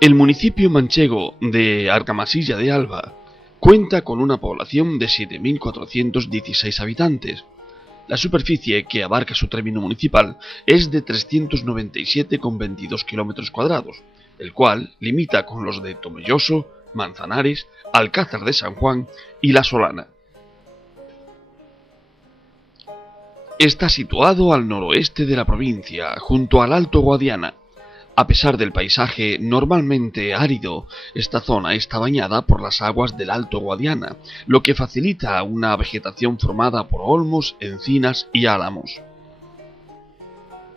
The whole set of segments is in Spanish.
El municipio manchego de Argamasilla de Alba cuenta con una población de 7.416 habitantes. La superficie que abarca su término municipal es de 397,22 km², el cual limita con los de Tomelloso, Manzanares, Alcázar de San Juan y La Solana. Está situado al noroeste de la provincia, junto al Alto Guadiana. A pesar del paisaje normalmente árido, esta zona está bañada por las aguas del Alto Guadiana, lo que facilita una vegetación formada por olmos, encinas y álamos.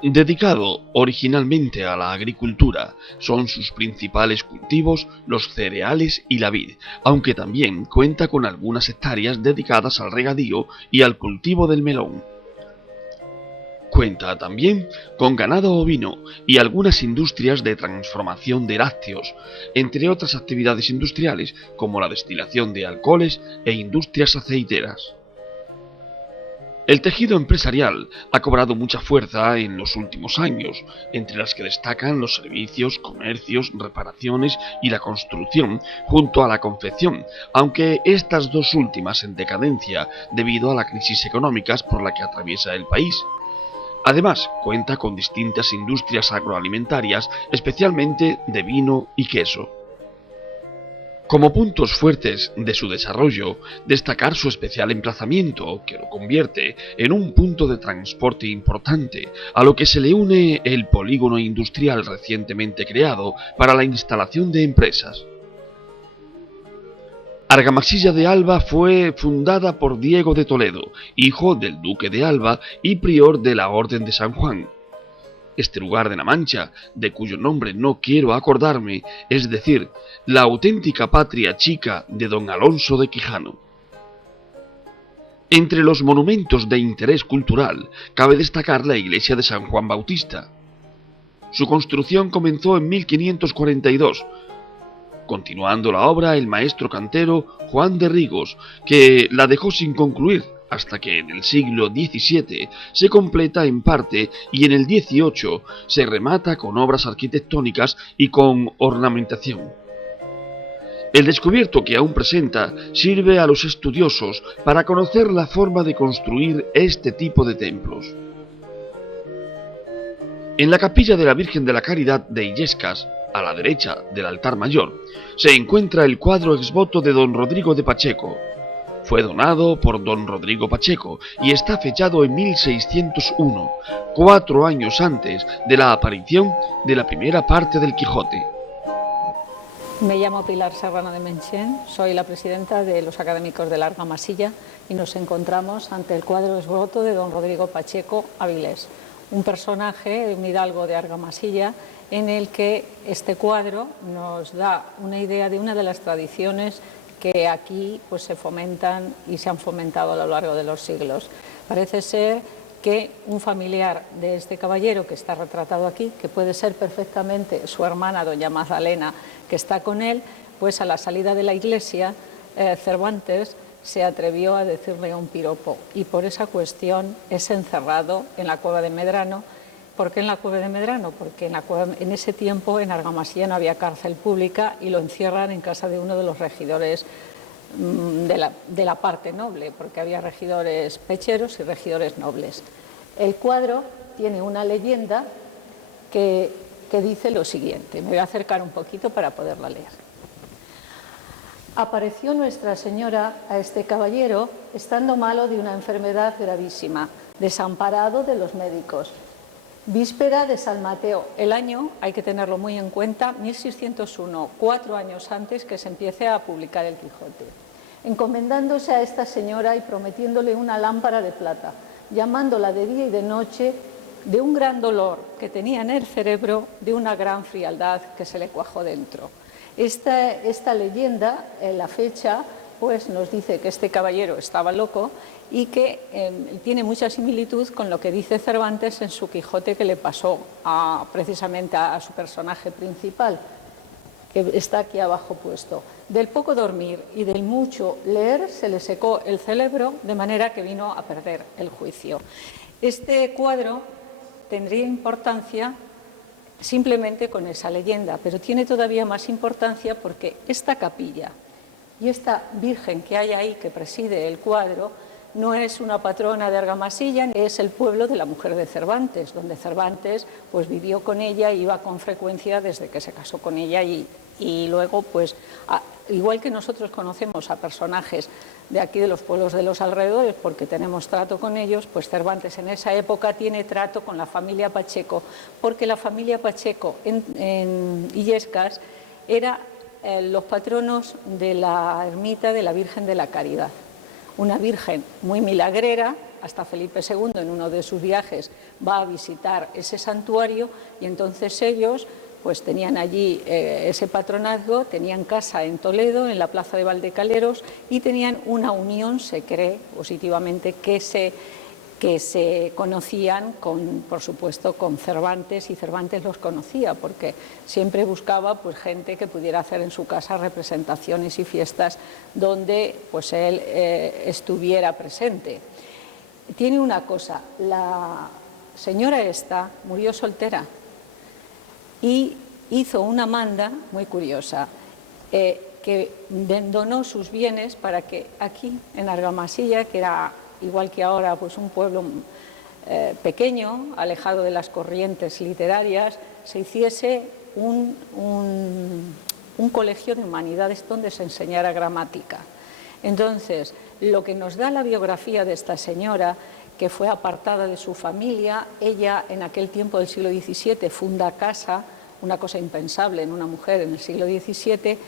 Dedicado originalmente a la agricultura, son sus principales cultivos los cereales y la vid, aunque también cuenta con algunas hectáreas dedicadas al regadío y al cultivo del melón. Cuenta también con ganado ovino y algunas industrias de transformación de lácteos, entre otras actividades industriales como la destilación de alcoholes e industrias aceiteras. El tejido empresarial ha cobrado mucha fuerza en los últimos años, entre las que destacan los servicios, comercios, reparaciones y la construcción, junto a la confección, aunque estas dos últimas en decadencia debido a la crisis económica por la que atraviesa el país. Además, cuenta con distintas industrias agroalimentarias, especialmente de vino y queso. Como puntos fuertes de su desarrollo, destacar su especial emplazamiento, que lo convierte en un punto de transporte importante, a lo que se le une el polígono industrial recientemente creado para la instalación de empresas. Argamasilla de Alba fue fundada por Diego de Toledo, hijo del duque de Alba y prior de la Orden de San Juan. Este lugar de la Mancha, de cuyo nombre no quiero acordarme, es decir, la auténtica patria chica de don Alonso de Quijano. Entre los monumentos de interés cultural, cabe destacar la iglesia de San Juan Bautista. Su construcción comenzó en 1542, continuando la obra el maestro cantero Juan de Rigos, que la dejó sin concluir hasta que en el siglo XVII se completa en parte y en el XVIII se remata con obras arquitectónicas y con ornamentación. El descubierto que aún presenta sirve a los estudiosos para conocer la forma de construir este tipo de templos. En la capilla de la Virgen de la Caridad de Illescas, a la derecha del altar mayor, se encuentra el cuadro exvoto de don Rodrigo de Pacheco. Fue donado por don Rodrigo Pacheco y está fechado en 1601, 4 años antes de la aparición de la primera parte del Quijote. Me llamo Pilar Serrano de Menchen, soy la presidenta de los académicos de la Argamasilla y nos encontramos ante el cuadro exvoto de don Rodrigo Pacheco Avilés, un personaje, un hidalgo de Argamasilla, en el que este cuadro nos da una idea de una de las tradiciones que aquí pues, se fomentan y se han fomentado a lo largo de los siglos. Parece ser que un familiar de este caballero que está retratado aquí, que puede ser perfectamente su hermana doña Magdalena, que está con él, pues a la salida de la iglesia, Cervantes se atrevió a decirle un piropo y por esa cuestión es encerrado en la cueva de Medrano. ¿Por qué en la cueva de Medrano? Porque en ese tiempo en Argamasilla no había cárcel pública y lo encierran en casa de uno de los regidores de la parte noble, porque había regidores pecheros y regidores nobles. El cuadro tiene una leyenda que dice lo siguiente. Me voy a acercar un poquito para poderla leer. Apareció Nuestra Señora a este caballero estando malo de una enfermedad gravísima, desamparado de los médicos. Víspera de San Mateo. El año, hay que tenerlo muy en cuenta, 1601, 4 años antes que se empiece a publicar el Quijote. Encomendándose a esta señora y prometiéndole una lámpara de plata, llamándola de día y de noche, de un gran dolor que tenía en el cerebro, de una gran frialdad que se le cuajó dentro. Esta leyenda, la fecha, pues nos dice que este caballero estaba loco y que tiene mucha similitud con lo que dice Cervantes en su Quijote que le pasó precisamente a su personaje principal, que está aquí abajo puesto. Del poco dormir y del mucho leer se le secó el cerebro, de manera que vino a perder el juicio. Este cuadro tendría importancia simplemente con esa leyenda, pero tiene todavía más importancia porque esta capilla y esta Virgen que hay ahí, que preside el cuadro, no es una patrona de Argamasilla, es el pueblo de la mujer de Cervantes, donde Cervantes pues vivió con ella, iba con frecuencia desde que se casó con ella y luego pues igual que nosotros conocemos a personajes de aquí de los pueblos de los alrededores porque tenemos trato con ellos, pues Cervantes en esa época tiene trato con la familia Pacheco, porque la familia Pacheco en Illescas era los patronos de la ermita de la Virgen de la Caridad. Una virgen muy milagrera, hasta Felipe II en uno de sus viajes va a visitar ese santuario y entonces ellos pues tenían allí ese patronazgo, tenían casa en Toledo, en la plaza de Valdecaleros y tenían una unión, se cree positivamente, que se conocían, por supuesto, con Cervantes, y Cervantes los conocía porque siempre buscaba pues, gente que pudiera hacer en su casa representaciones y fiestas donde pues, él estuviera presente. Tiene una cosa, la señora esta murió soltera y hizo una manda muy curiosa, que donó sus bienes para que aquí, en Argamasilla, que era igual que ahora pues un pueblo pequeño, alejado de las corrientes literarias, se hiciese un colegio de humanidades donde se enseñara gramática. Entonces, lo que nos da la biografía de esta señora, que fue apartada de su familia, ella en aquel tiempo del siglo XVII funda casa, una cosa impensable en una mujer en el siglo XVII,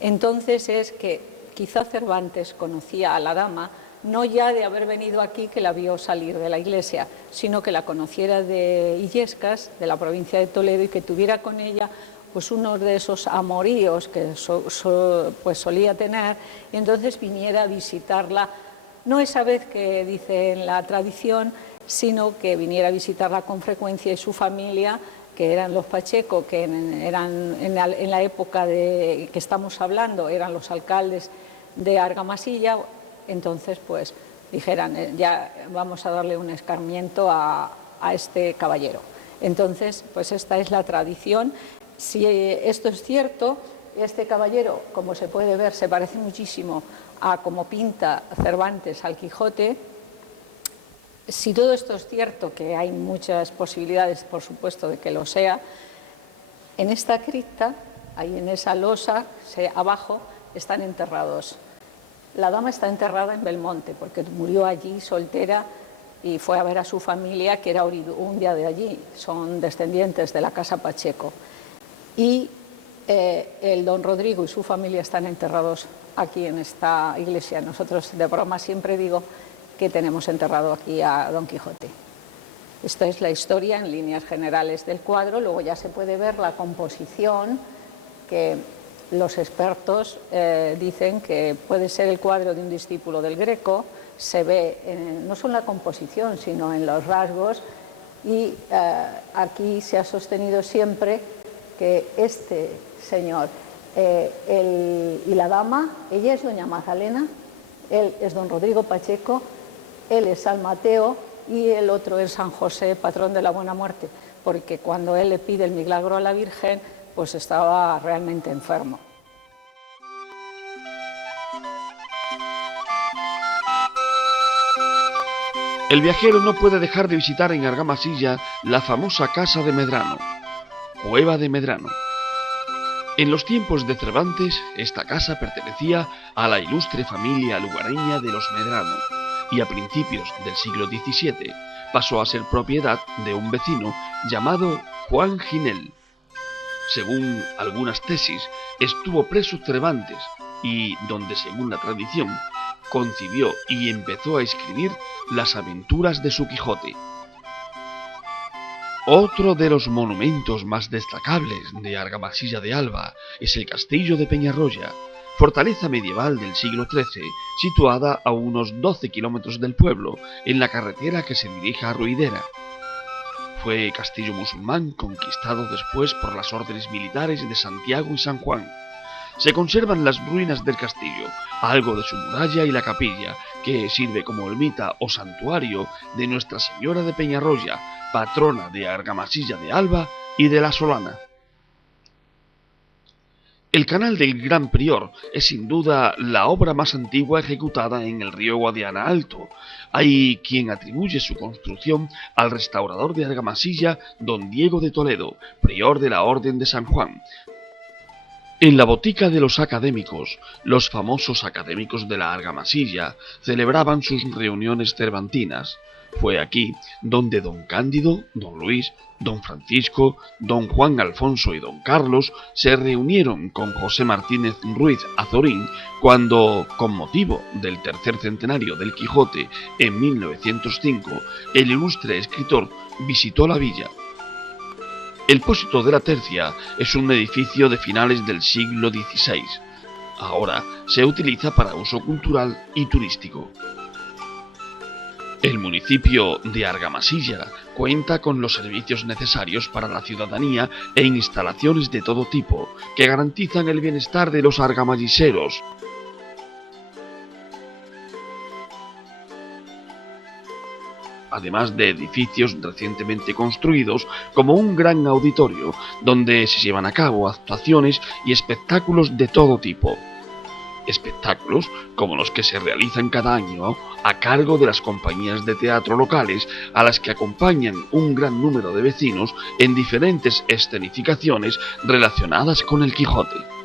entonces es que quizá Cervantes conocía a la dama, no ya de haber venido aquí que la vio salir de la iglesia, sino que la conociera de Illescas, de la provincia de Toledo, y que tuviera con ella pues uno de esos amoríos que pues solía tener, y entonces viniera a visitarla, no esa vez que dice en la tradición, sino que viniera a visitarla con frecuencia, y su familia, que eran los Pacheco, que eran en la época de que estamos hablando, eran los alcaldes de Argamasilla. Entonces, pues, dijeran, ya vamos a darle un escarmiento a este caballero. Entonces, pues esta es la tradición. Si esto es cierto, este caballero, como se puede ver, se parece muchísimo a como pinta Cervantes al Quijote. Si todo esto es cierto, que hay muchas posibilidades, por supuesto, de que lo sea, en esta cripta, ahí en esa losa, abajo, están enterrados. La dama está enterrada en Belmonte porque murió allí soltera y fue a ver a su familia, que era oriundia de allí, son descendientes de la casa Pacheco. Y el don Rodrigo y su familia están enterrados aquí en esta iglesia. Nosotros de broma siempre digo que tenemos enterrado aquí a Don Quijote. Esta es la historia en líneas generales del cuadro, luego ya se puede ver la composición, que los expertos dicen que puede ser el cuadro de un discípulo del Greco, se ve no solo en la composición, sino en los rasgos, y aquí se ha sostenido siempre que este señor y la dama, ella es doña Magdalena, él es don Rodrigo Pacheco, él es San Mateo y el otro es San José, patrón de la buena muerte, porque cuando él le pide el milagro a la Virgen, pues estaba realmente enfermo. El viajero no puede dejar de visitar en Argamasilla la famosa casa de Medrano, Cueva de Medrano. En los tiempos de Cervantes, esta casa pertenecía a la ilustre familia lugareña de los Medrano, y a principios del siglo XVII pasó a ser propiedad de un vecino llamado Juan Ginel. Según algunas tesis, estuvo preso Cervantes y donde, según la tradición, concibió y empezó a escribir las aventuras de su Quijote. Otro de los monumentos más destacables de Argamasilla de Alba es el castillo de Peñarroya, fortaleza medieval del siglo XIII, situada a unos 12 kilómetros del pueblo, en la carretera que se dirige a Ruidera. Fue castillo musulmán conquistado después por las órdenes militares de Santiago y San Juan. Se conservan las ruinas del castillo, algo de su muralla y la capilla, que sirve como ermita o santuario de Nuestra Señora de Peñarroya, patrona de Argamasilla de Alba y de la Solana. El canal del Gran Prior es sin duda la obra más antigua ejecutada en el río Guadiana Alto. Hay quien atribuye su construcción al restaurador de Argamasilla, don Diego de Toledo, prior de la Orden de San Juan. En la botica de los académicos, los famosos académicos de la Argamasilla celebraban sus reuniones cervantinas. Fue aquí donde don Cándido, don Luis, don Francisco, don Juan Alfonso y don Carlos se reunieron con José Martínez Ruiz Azorín cuando, con motivo del tercer centenario del Quijote en 1905, el ilustre escritor visitó la villa. El Pósito de la Tercia es un edificio de finales del siglo XVI. Ahora se utiliza para uso cultural y turístico. El municipio de Argamasilla cuenta con los servicios necesarios para la ciudadanía e instalaciones de todo tipo que garantizan el bienestar de los argamalliseros. Además de edificios recientemente construidos como un gran auditorio donde se llevan a cabo actuaciones y espectáculos de todo tipo. Espectáculos como los que se realizan cada año a cargo de las compañías de teatro locales a las que acompañan un gran número de vecinos en diferentes escenificaciones relacionadas con el Quijote.